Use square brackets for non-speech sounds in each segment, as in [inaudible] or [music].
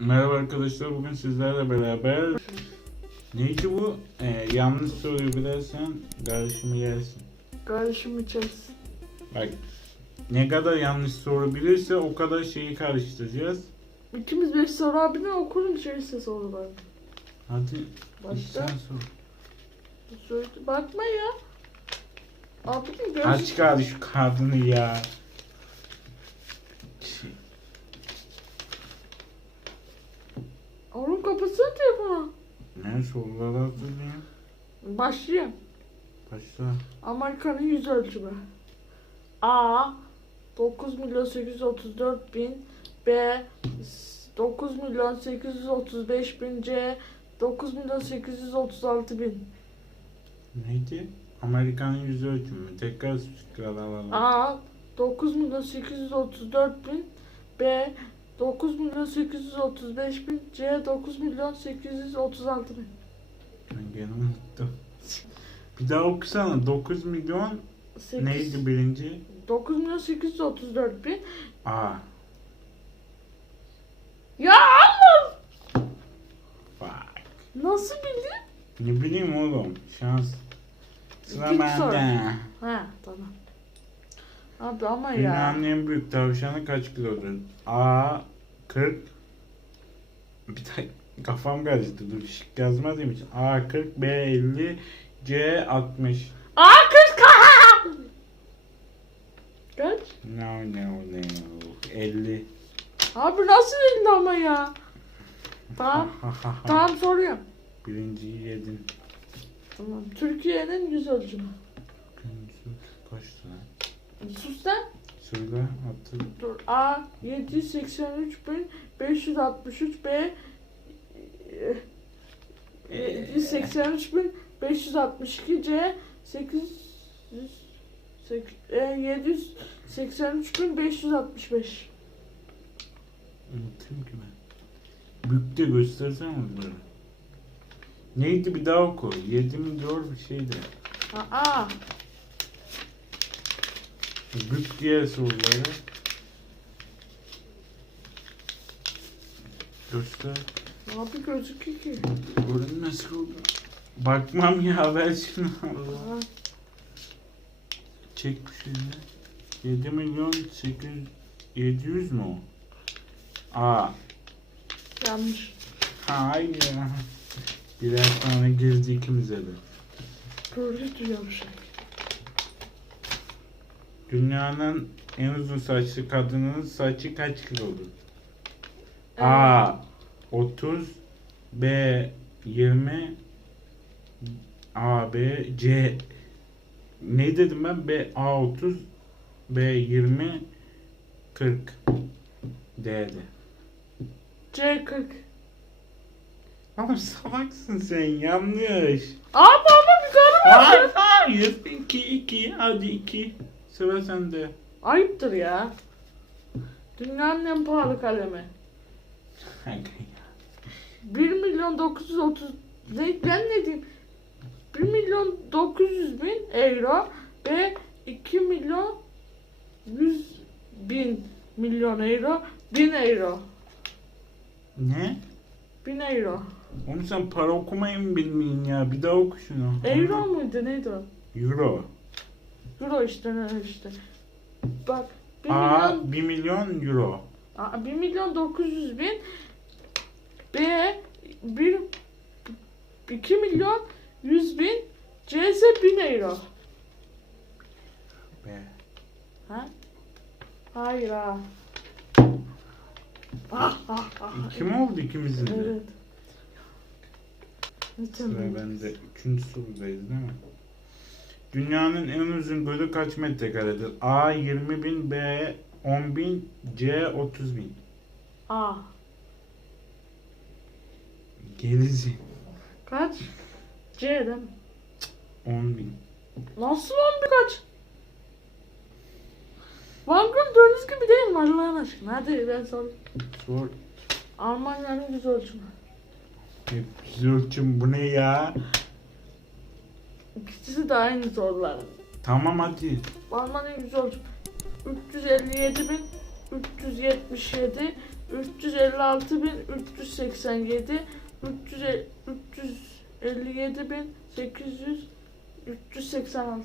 Merhaba arkadaşlar bugün sizlerle beraber Neydi bu? Ee, yanlış soruyu bilersen karşıma gelsin. Karışım içeriz. Bak ne kadar yanlış soru bilirse o kadar şeyi karıştıracağız. İkimiz beş soru abine okulun içerisinde sorular. Hadi Başla. sen sor. Söyle, bakma ya. Abinin göz... Aç kaldı şu kadını ya. Şey, Oğlum kapatsana telefonu. Ne sorular hazırlayayım? Başlayayım. Başla. Amerika'nın yüz ölçümü. A. 9 milyon 834 bin. B. 9 milyon 835 bin. C. 9 milyon 836 bin. Neydi? Amerika'nın yüz ölçümü. Tekrar şıklar alalım. A 9 milyon 834 bin B 9 milyon 835 bin C 9 milyon 836 bin Ben gene unuttum. [laughs] Bir daha okusana. 9 milyon 8, neydi birinci? 9 milyon 834 bin A. Ya Allah! Bak. Nasıl bildin? Ne bileyim oğlum. Şans. Sıra İkinci soru. bende. Ha tamam. Abi ama ya. Dünyanın en büyük tavşanı kaç kilodur? A. 40. Bir dakika. Kafam karıştı. Dur şık yazmadığım için. A 40, B 50, C 60. Aa kız ka- Kaç? No no no. 50. Abi nasıl bildin ama ya? Tamam. tamam soruyorum. Birinciyi yedin. Tamam. Türkiye'nin yüz ölçümü. İkincisi kaç tane? Sus sen. Söyle hatır. Dur. A 783 bin 563 B e, 783 bin 562 C 800 sek- e, 783 bin 565 Unuttum ki ben. Büyük de göstersene onları. Neydi bir daha oku. 7 mi diyor bir şeydi. Aa Büyük diğer soruları. Göster. abi gözüküyor ki. Görünmez oldu. Bakmam ya ver şunu. Aa, Çek şunu. 7 milyon 800 700 mü o? Aa. yanlış. Hayır ya. Birer tane girdi ikimize de. Gördü duyuyormuş. Dünyanın en uzun saçlı kadının saçı kaç kilodur? Ee, A 30 B 20 A B C ne dedim ben? B A 30 B 20 40 D'de. C 40. Ama salaksın sen yanlış. Abi ama bir tane var. Hayır hayır 2 2 hadi 2 sıra sende. Ayıptır ya. Dünyanın en pahalı kalemi. [laughs] 1 milyon 930 ne, ben ne diyeyim? 1 milyon 900 bin euro ve 2 milyon 100 bin milyon euro 1000 euro. ne? 1000 euro. Oğlum sen para okumayı mı bilmiyorsun ya? Bir daha oku şunu. Euro muydu neydi o? Euro. Euro işte işte. Bak 1 A milyon 1 milyon euro. Aa, 1 milyon 900 bin B 1 2 milyon 100 bin C ise 1000 euro. B. Ha? Hayır ha. Ah ah ah. Kim oldu ikimizin de? Evet. Sıra bende. Üçüncü sorudayız değil mi? Dünyanın en uzun gölü kaç metrekaredir? A 20 bin, B 10 bin, C 30 bin. A. Gerizi. Kaç? C değil mi? 10 bin. Nasıl lan birkaç? Van Gogh dönüz gibi değil mi Allah'ın aşkına? Hadi ben sorayım. Sor. Almanya'nın yüz ölçümü. Hep zülçüm bu ne ya? İkisi de aynı sorular. Tamam hadi. Almanya yüz ölçümü. 357 bin 377 356 bin 387 357 bin 800 386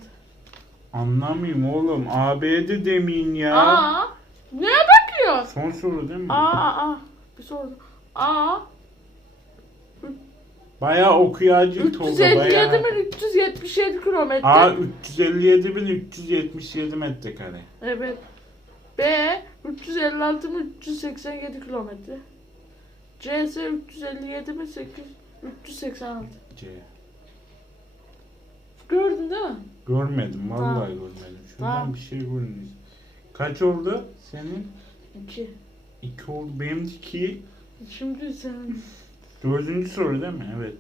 Anlamıyorum oğlum. AB'de demeyin ya. Aa neye bakıyor? Son soru değil mi? Aa aa bir soru. Aa Bayağı okuyacı Tolga 357 bayağı. bin 377 kilometre. A 357 bin 377 metrekare. Evet. B 356 bin 387 kilometre. C ise 357 bin 800 386. C. Gördün değil mi? Görmedim vallahi Tamam. görmedim. Şuradan Tamam. bir şey görünüyor. Kaç oldu senin? 2. 2 oldu. Benim 2. Şimdi sen Dördüncü soru değil mi? Evet.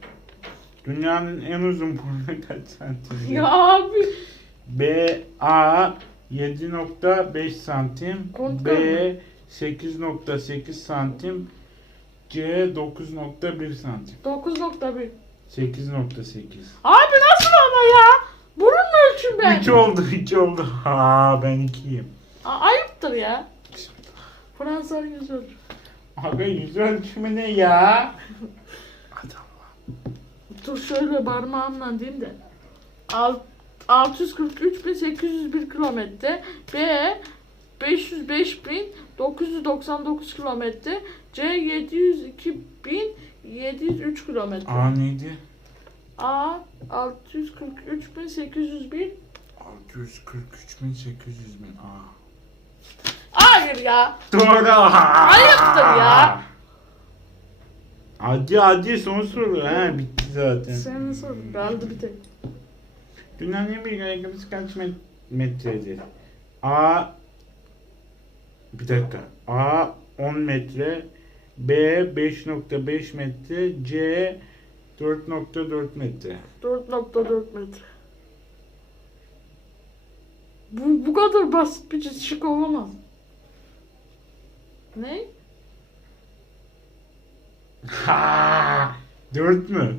Dünyanın en uzun burnu [laughs] kaç santim? ya abi B A 7.5 santim, Kontrol B mü? 8.8 santim, C 9.1 santim. 9.1. 8.8. Abi nasıl ama ya? Bunun mu ölçüm ben? 3 oldu, 3 oldu. Ha ben 2'yim. Aa, ayıptır ya. Fransa'nın yüz ölçüm. Aga yüz ölçümü ne ya? Adam. Dur şöyle parmağımla diyeyim de. Alt- 643.801 kilometre. B 505.999 kilometre. C 702.703 kilometre. A neydi? A 643.801 643 bin 800 bin. A. Hayır ya. Doğru. Ayıptır ya. Hadi hadi son soru. Ha bitti zaten. Senin sorun kaldı bir tek. Dünyanın en büyük ayakkabısı kaç met- metredir? A bir dakika. A 10 metre, B 5.5 metre, C 4.4 metre. 4.4 metre. Bu, bu kadar basit bir şık olamaz. Ne? [laughs] Ha! 4 mü?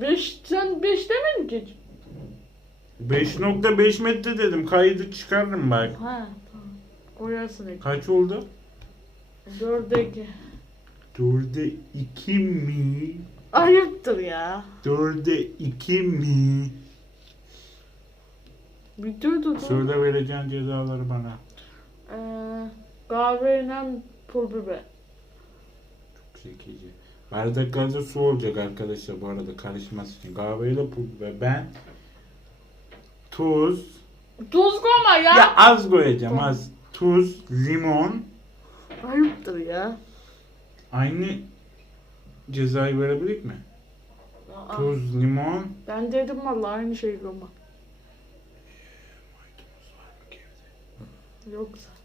5 sen 5 demedin ki. 5.5 metre dedim. Kaydı çıkarırım bak. Ha tamam. Koyarsın ek. Kaç oldu? 4'e 2. 4'e 2 mi? Ayıptır ya. 4'e 2 mi? Bitiyordu da. Söyle vereceğin cezaları bana. Ee, kahveyle pul biber. Çok zekice. Bardaklarda su olacak arkadaşlar bu arada karışması için. Kahveyle pul biber. Ben tuz. Tuz koyma ya. Ya az koyacağım az. Tuz, limon. Ayıptır ya. Aynı cezayı verebilir mi? Aa, Tuz, limon. Ben dedim vallahi aynı şeyi koyma. Yoksa.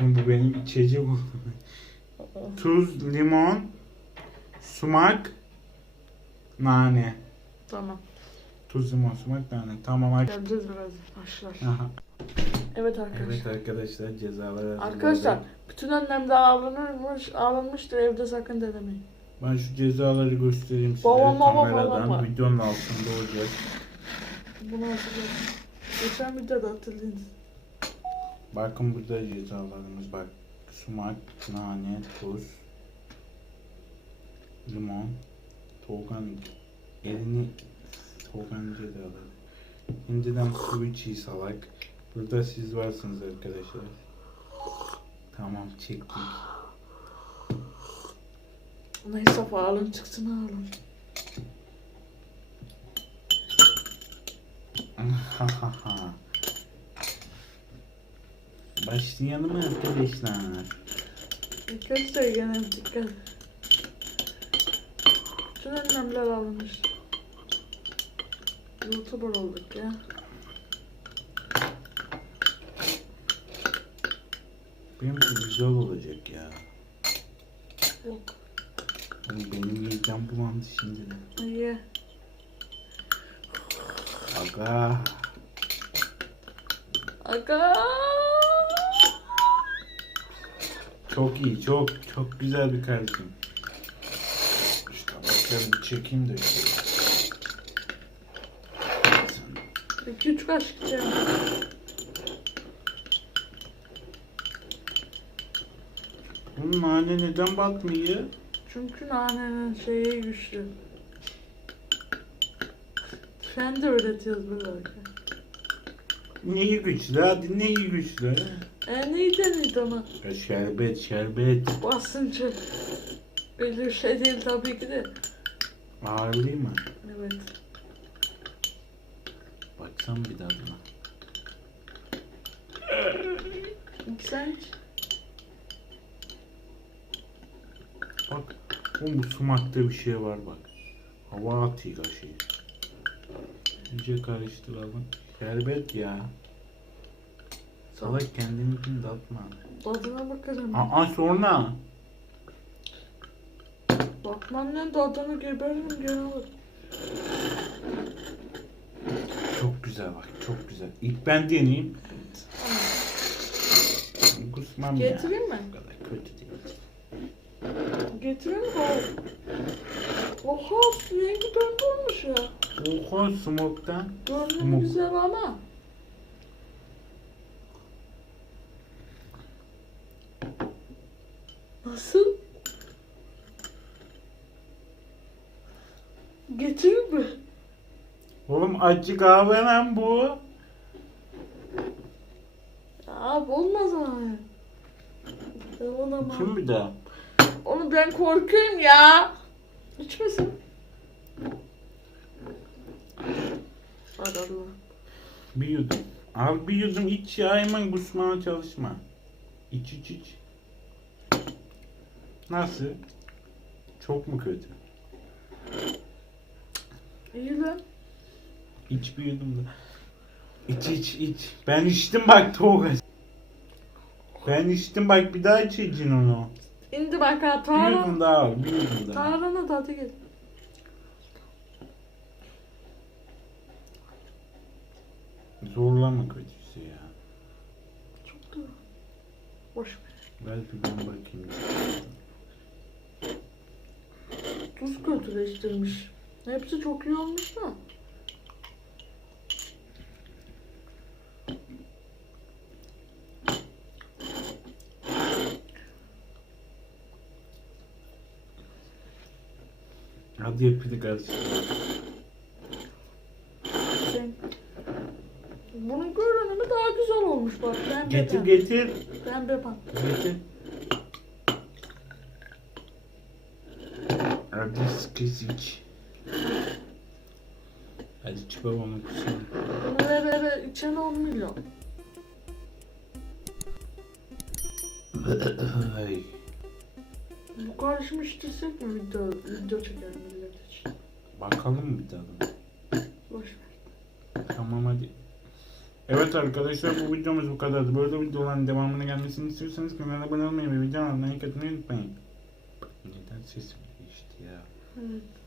Bu benim içecek oldu. Tuz, limon, sumak, nane. Tamam. Tuz, limon, sumak, nane. Tamam aç. Geleceğiz biraz. Başlar. Aha. Evet arkadaşlar. Evet arkadaşlar cezalar hazırladım. Arkadaşlar bütün önlemler alınmış, alınmıştır evde sakın denemeyin. Ben şu cezaları göstereyim size Babam, baba, kameradan. babam. Videonun altında olacak. Bunu hatırlayın. Geçen videoda hatırlayın. Bakın burada cezalarımız bak. Sumak, nane, tuz, limon, Tolgan elini Tolgan cezaları. Şimdiden su içi salak. Burada siz varsınız arkadaşlar. Tamam çektik. Neyse ağlım çıksın ağlım. Başlayalım mı arkadaşlar? Arkadaşlar gene dikkat. Bütün önlemler alınmış. Youtuber olduk ya. Benimki güzel olacak ya. Yok. Oğlum Benim midem bulandı şimdiden. İyi. Aga. Aga. Çok iyi, çok çok güzel bir kardeşim. İşte bakıyorum bir çekeyim de. İki üç kaşık yiyeceğim. Bu nane neden batmıyor? Çünkü nanenin şeyi güçlü. Sen de öğretiyoruz böyle. Neyi güçlü? Hadi neyi güçlü? E neydi neydi ona? Ya şerbet, şerbet. Basıncı. Öyle bir şey değil tabii ki de. Ağırlığı mı? Evet. Baksam bir daha buna. Hiç Bak. Bu sumakta bir şey var bak. Hava atıyor şey. İyice karıştıralım. Şerbet ya. Salak kendininkini de atma. tadına bakarım. Aa sonra. Bakmam ne tadını geberirim gene alır. Çok güzel bak çok güzel. İlk ben deneyeyim. Kusmam ya. Getireyim mi? Bu kadar kötü değil. Getireyim mi? Oha rengi pembe olmuş ya. Oha smoke'tan. Görünümü Muk. güzel ama. Nasıl? Getirir mi? Oğlum acı kahve lan bu. Abi olmaz ama. ya. Aman aman. Kim bir daha? Onu ben korkuyorum ya. İçmesin. Hadi Allah. Bir yudum. Al bir yudum iç ya hemen kusmaya çalışma. İç iç iç. Nasıl? Çok mu kötü? İyi lan. İç bir yudum da. İç iç iç. Ben içtim bak Tolga. Ben içtim bak bir daha içeceksin onu. İndi bak ha Bir Tarhan. yudum daha al bir yudum daha. Tarhan'a da hadi gel. Zorlama kötüsü ya. Çok da. Boş ver. Ver bir ben bakayım. Tuz kötüleştirmiş. Hepsi çok iyi olmuş da. Hadi hepini karıştır. Sen... Bunun görünümü daha bak. Pembe Getir pembe. getir. Pembe bak. Getir. Hadi kız iç. Hadi çık babamın kusura. Bunu ver ver ver. İçen 10 milyon. Ay. Bu karışmış desek mi video, video çekelim millet için. Bakalım bir daha. Boş ver. Tamam hadi. Evet arkadaşlar bu videomuz bu kadardı. Böyle videoların devamını gelmesini istiyorsanız kanala abone olmayı ve videolarına like atmayı unutmayın. Neden sesim değişti ya? Evet.